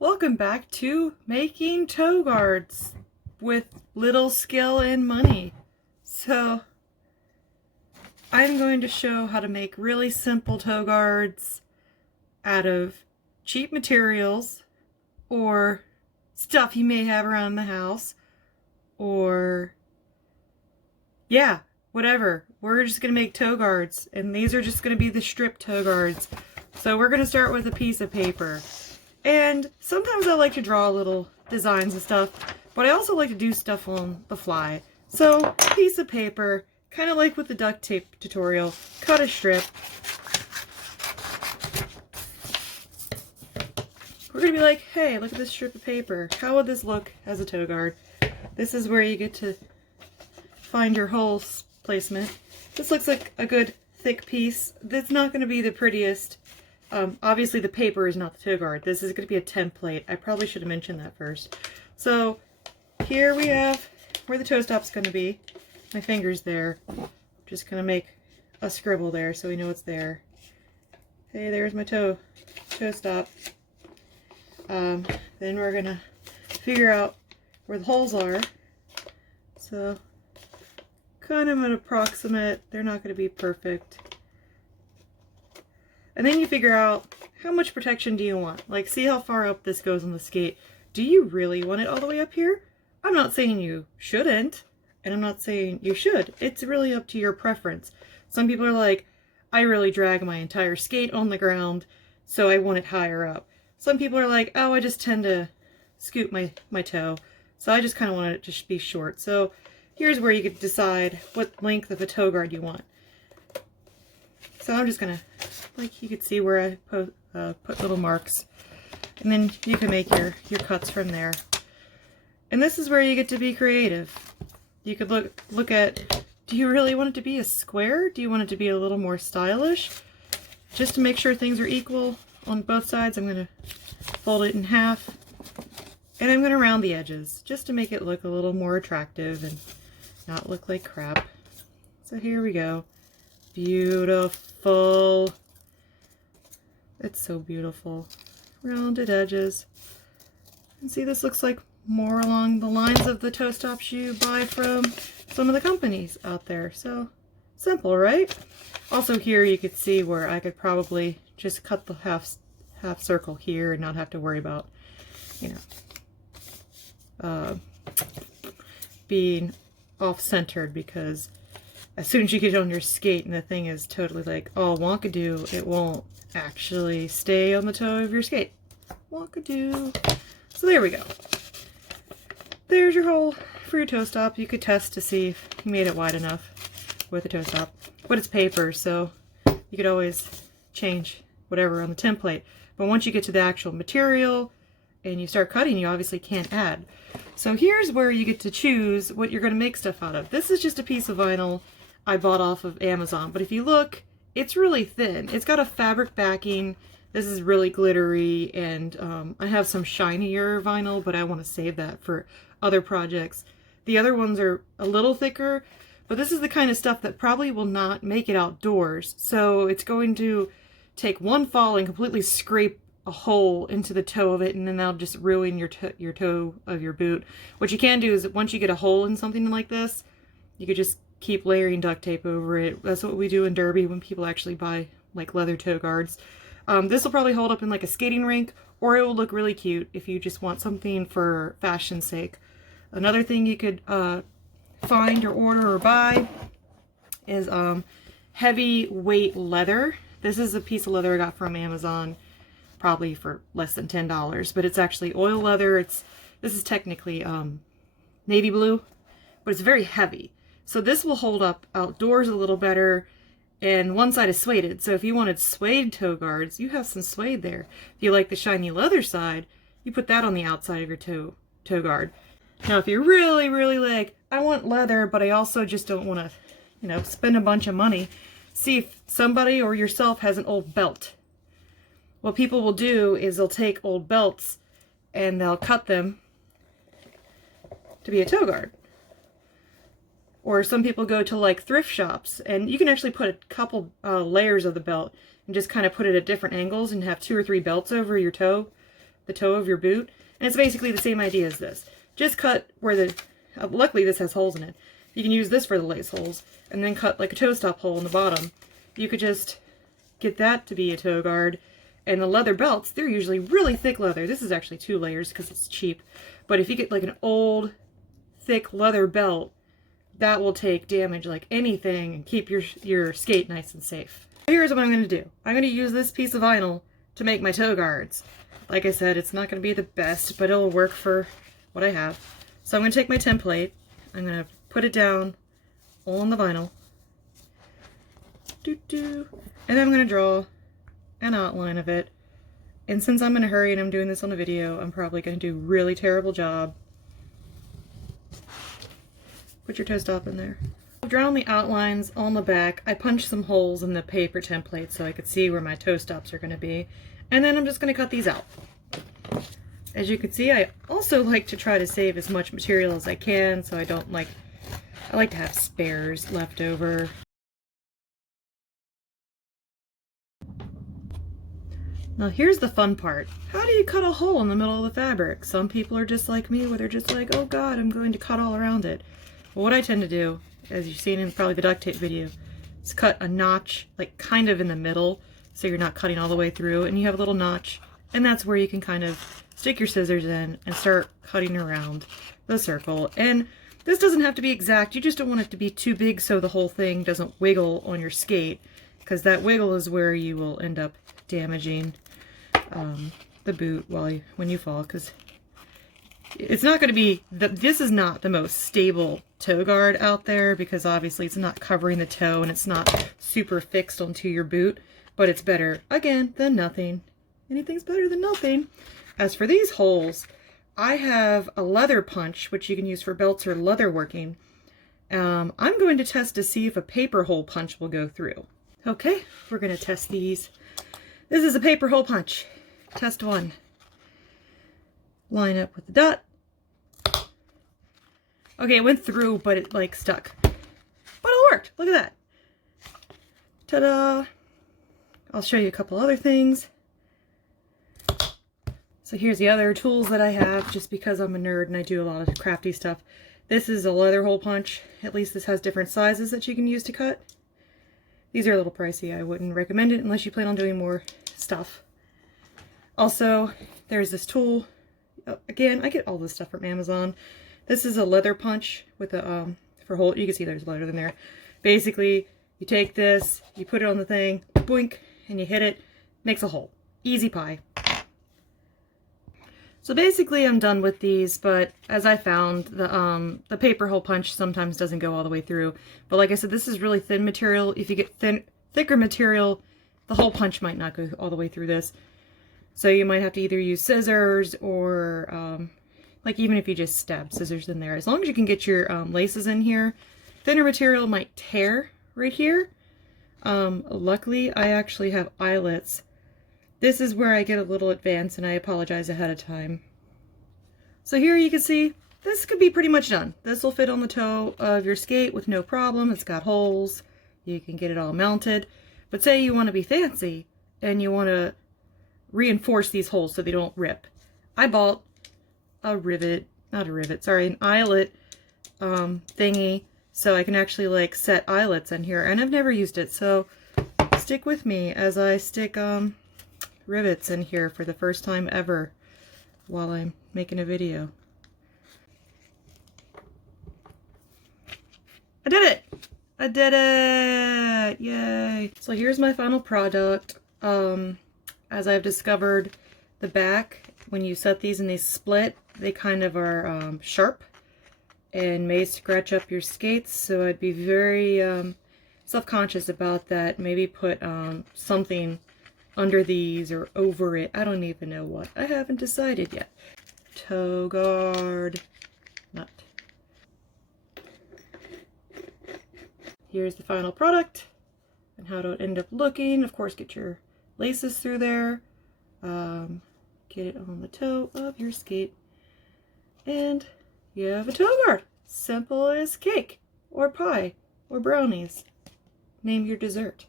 Welcome back to making toe guards with little skill and money. So I'm going to show how to make really simple toe guards out of cheap materials or stuff you may have around the house, or whatever. We're just going to make toe guards, and these are just going to be the strip toe guards. So we're going to start with a piece of paper. And sometimes I like to draw little designs and stuff, but I also like to do stuff on the fly. So, piece of paper, kind of like with the duct tape tutorial, cut a strip. We're going to be like, hey, look at this strip of paper. How would this look as a toe guard? This is where you get to find your hole placement. This looks like a good thick piece. That's not going to be the prettiest. Obviously the paper is not the toe guard. This is going to be a template. I probably should have mentioned that first. So here we have where the toe stop's going to be. My finger's there. Just going to make a scribble there so we know it's there. Hey, there's my toe stop. Then we're going to figure out where the holes are. So kind of an approximate. They're not going to be perfect. And then you figure out how much protection do you want. Like, see how far up this goes on the skate. Do you really want it all the way up here? I'm not saying you shouldn't, and I'm not saying you should. It's really up to your preference. Some people are like, I really drag my entire skate on the ground, so I want it higher up. Some people are like, oh, I just tend to scoot my toe, so I just kind of want it to be short. So here's where you could decide what length of a toe guard you want. So I'm just gonna, like, you could see where I put little marks, and then you can make your cuts from there. And this is where you get to be creative. You could look at, do you really want it to be a square? Do you want it to be a little more stylish? Just to make sure things are equal on both sides, I'm gonna fold it in half, and I'm gonna round the edges just to make it look a little more attractive and not look like crap. So here we go. Beautiful. It's so beautiful. Rounded edges. And see, this looks like more along the lines of the toe stops you buy from some of the companies out there. So simple, right? Also here you could see where I could probably just cut the half circle here and not have to worry about, you know, being off-centered, because as soon as you get on your skate and the thing is totally like all wonkadoo, it won't actually stay on the toe of your skate. Wonkadoo. So there we go. There's your hole for your toe stop. You could test to see if you made it wide enough with the toe stop. But it's paper, so you could always change whatever on the template. But once you get to the actual material and you start cutting, you obviously can't add. So here's where you get to choose what you're going to make stuff out of. This is just a piece of vinyl I bought off of Amazon, but if you look, it's really thin. It's got a fabric backing. This is really glittery, and I have some shinier vinyl, but I want to save that for other projects. The other ones are a little thicker, but this is the kind of stuff that probably will not make it outdoors. So it's going to take one fall and completely scrape a hole into the toe of it, and then that'll just ruin your toe of your boot. What you can do is, once you get a hole in something like this, you could just keep layering duct tape over it. That's what we do in Derby when people actually buy like leather toe guards. This will probably hold up in like a skating rink, or it will look really cute if you just want something for fashion's sake. Another thing you could find or order or buy is heavy weight leather. This is a piece of leather I got from Amazon, probably for less than $10, but it's actually oil leather. This is technically navy blue, but it's very heavy. So this will hold up outdoors a little better, and one side is suede. So if you wanted suede toe guards, you have some suede there. If you like the shiny leather side, you put that on the outside of your toe guard. Now if you're really, really like, I want leather, but I also just don't want to, you know, spend a bunch of money, see if somebody or yourself has an old belt. What people will do is they'll take old belts and they'll cut them to be a toe guard. Or some people go to like thrift shops, and you can actually put a couple layers of the belt and just kind of put it at different angles and have 2 or 3 belts over your toe the toe of your boot. And it's basically the same idea as this. Just cut where the, luckily this has holes in it. You can use this for the lace holes, and then cut like a toe stop hole in the bottom. You could just get that to be a toe guard. And the leather belts, they're usually really thick leather. This is actually 2 layers because it's cheap. But if you get like an old, thick leather belt, that will take damage like anything and keep your skate nice and safe. Here's what I'm going to do. I'm going to use this piece of vinyl to make my toe guards. Like I said, it's not going to be the best, but it'll work for what I have. So I'm going to take my template, I'm going to put it down on the vinyl, and then I'm going to draw an outline of it. And since I'm in a hurry and I'm doing this on a video, I'm probably going to do a really terrible job. Put your toe stop in there. I've drawn the outlines on the back. I punched some holes in the paper template so I could see where my toe stops are going to be. And then I'm just going to cut these out. As you can see, I also like to try to save as much material as I can, so I like to have spares left over. Now here's the fun part. How do you cut a hole in the middle of the fabric? Some people are just like me, where they're just like, oh god, I'm going to cut all around it. Well, what I tend to do, as you've seen in probably the duct tape video, is cut a notch, like kind of in the middle, so you're not cutting all the way through, and you have a little notch, and that's where you can kind of stick your scissors in and start cutting around the circle. And this doesn't have to be exact, you just don't want it to be too big so the whole thing doesn't wiggle on your skate, because that wiggle is where you will end up damaging the boot when you fall, because it's not going to be, this is not the most stable toe guard out there, because obviously it's not covering the toe and it's not super fixed onto your boot, but it's better, again, than nothing. Anything's better than nothing. As for these holes, I have a leather punch, which you can use for belts or leather working. I'm going to test to see if a paper hole punch will go through. Okay, we're going to test these. This is a paper hole punch. Test 1. Line up with the dot. Okay, it went through, but it like stuck. But it worked. Look at that. Ta-da! I'll show you a couple other things. So here's the other tools that I have, just because I'm a nerd and I do a lot of crafty stuff. This is a leather hole punch. At least this has different sizes that you can use to cut. These are a little pricey. I wouldn't recommend it unless you plan on doing more stuff. Also, there's this tool. Again, I get all this stuff from Amazon. This is a leather punch with a, for hole, you can see there's leather in there. Basically, you take this, you put it on the thing, boink, and you hit it, makes a hole. Easy pie. So basically I'm done with these, but as I found, the paper hole punch sometimes doesn't go all the way through. But like I said, this is really thin material. If you get thicker material, the hole punch might not go all the way through this. So you might have to either use scissors or, like even if you just stab scissors in there. As long as you can get your laces in here, thinner material might tear right here. Luckily, I actually have eyelets. This is where I get a little advanced, and I apologize ahead of time. So here you can see, this could be pretty much done. This will fit on the toe of your skate with no problem. It's got holes. You can get it all mounted. But say you want to be fancy, and you want to reinforce these holes so they don't rip. I bought a rivet, not a rivet, sorry, an eyelet thingy, so I can actually like set eyelets in here, and I've never used it, so stick with me as I stick rivets in here for the first time ever while I'm making a video. I did it! I did it! Yay! So here's my final product. As I've discovered, the back, when you set these and they split, they kind of are sharp and may scratch up your skates, so I'd be very self-conscious about that. Maybe put something under these or over it. I don't even know what. I haven't decided yet. Toe guard nut. Here's the final product and how it'll end up looking. Of course, get your laces through there. Get it on the toe of your skate. And you have a toe guard. Simple as cake or pie or brownies. Name your dessert.